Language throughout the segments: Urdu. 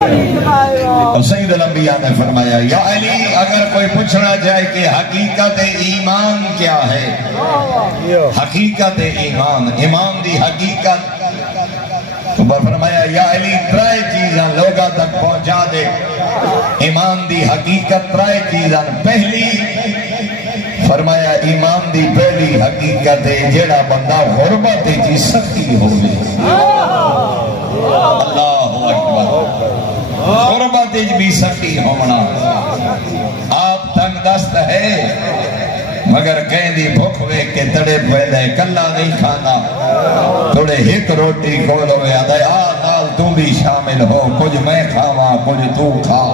سید الانبیاء نے فرمایا یا علی اگر کوئی پوچھنا چاہے کہ حقیقت ایمان کیا ہے، حقیقت ایمان، ایمان دی حقیقت، تو فرمایا یا علی ترائے چیزاں لوگاں تک پہنچا دے۔ ایمان دی حقیقت ترائے چیزاں، پہلی فرمایا ایمان دی پہلی حقیقت ہے جیڑا بندہ غربت جی سخی ہوئے۔ اللہ اکبر، غربت بھی سخی ہونا۔ آپ تنگ دست ہے مگر کہیں دی بھوک وے کے تڑے پہلے کلا نہیں کھانا، تھوڑے ہک روٹی کھول ہوئے آدھے نال تو بھی شامل ہو، کچھ میں کھاواں کچھ تو کھا،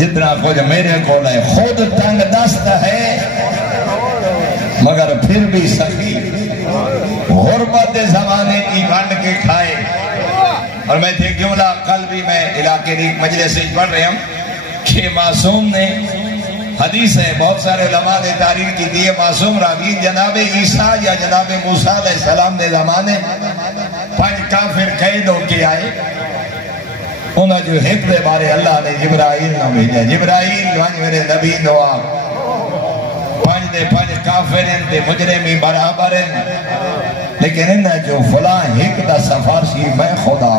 جتنا کچھ میرے کو لے۔ خود تنگ دست ہے مگر پھر بھی سخی، غربت زمانے کی بانڈ کے کھائے۔ اور میں تھے جملہ کل بھی میں علاقے کی مجلس سے پڑھ رہے ہوں کہ معصوم نے، حدیث ہے بہت سارے علماء نے تاریخ کی دیئے، معصوم راوی جناب عیسیٰ یا جناب موسیٰ علیہ السلام دے زمانے 5 کافر قید ہو کے آئے، انہاں جو حفظ دے بارے اللہ نے جبرائیل نہ بھیجا، جبرائیل وانج میرے نبی نوا 5 کافر ہیں تے مجرمی برابر ہیں، لیکن انہاں جو فلاں ایک دا سفارشی میں خدا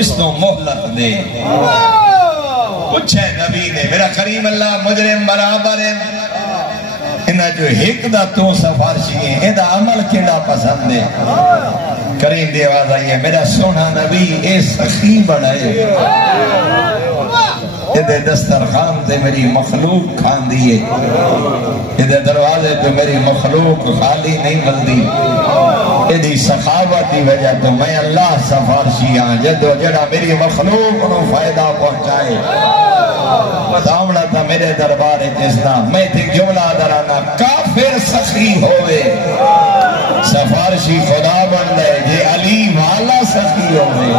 اس تو محلت دے۔ پوچھے نبی نے میرا کریم اللہ مجرم برابر ہیں، انہاں جو ایک دا تو سفارشی ہیں، ایدہ عمل کیڑا پسند ہے؟ کریم دی آواز آئی ہے میرا سونا نبی اے سخی بڑھائے، ایدے دسترخوان تے میری مخلوق کھان دیئے، ایدے دروازے تو میری مخلوق خالی نہیں ملدی، ایدی سخاوت دی وجہ تو میں اللہ سفارشی ہاں، جدو جڑا میری مخلوق انہوں فائدہ پہنچائے، دامڑا تا میرے دربار جسنا۔ میں تھی جملہ درانا کافر سخی ہوئے سفارشی خدا بن دے، جے علی والا سخی ہوئے۔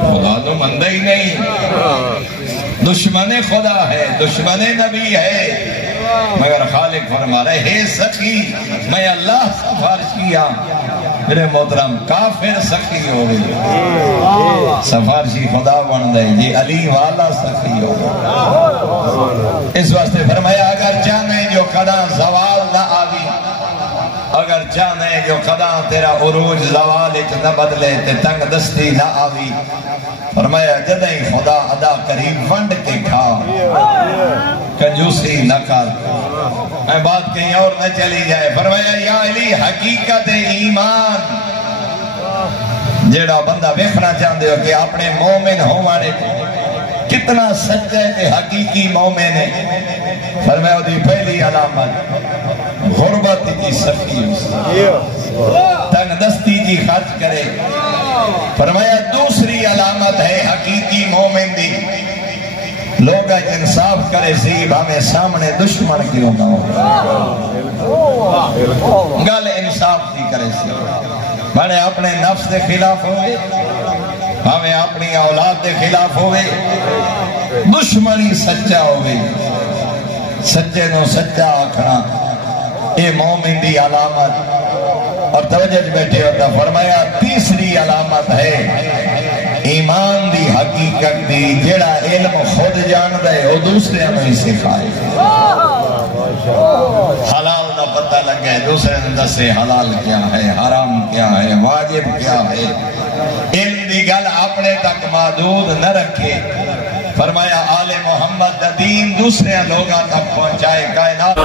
خدا تو مندہ ہی نہیں، دشمن خدا ہے، دشمن نبی ہے، مگر خالق فرما رہے ہے سخی میں اللہ سفارشی ہاں۔ میرے محترم کافر سخی ہو گئی، سفارشی خدا بن دے، یہ علی والا سخی ہو گئی۔ اس واسطے فرمایا اگر چاہنے جو قداں زوال نہ آوی، اگر چاہنے جو قداں تیرا عروج زوال نہ بدلے تے تنگ دستی نہ آوی، فرمایا جدیں خدا ادا قریب ونڈ کے کھا، کنجوسی نہ کر، میں بات کہیں اور نہ چلی جائے۔ فرمایا یا علی حقیقت ایمان، جیڑا بندہ ویکھنا چاہندے ہو کہ اپنے مومن ہونے کتنا سچے تے حقیقی مومن ہے، فرمایا دی پہلی علامت غربت کی سخی، تنگ دستی کی خرچ کرے۔ فرمایا دوسری علامت ہے حقیقی مومن دی، لوگ انصاف کرے سی ہمیں سامنے دشمن کیوں نہ ہو، گل انصاف دی کرے سی، بڑے اپنے نفس دے خلاف ہوئے، ہمیں اپنی اولاد دے خلاف ہوئے، دشمنی سچا ہوئے، سچے نو سچا آکھنا، اے مومن دی علامت۔ اور توجہ بیٹھے ہوتا فرمایا تیسری علامت ہے ایمان دی حقیقت دی، جیڑا علم خود جان دے وہ دوسرے میں سکھائے، حلال دا پتہ لگے دوسرے اندر سے حلال کیا ہے، حرام کیا ہے، واجب کیا ہے، علم دی گل اپنے تک محدود نہ رکھے۔ فرمایا آل محمد دین دوسرے لوگاں تک پہنچائے، کائنات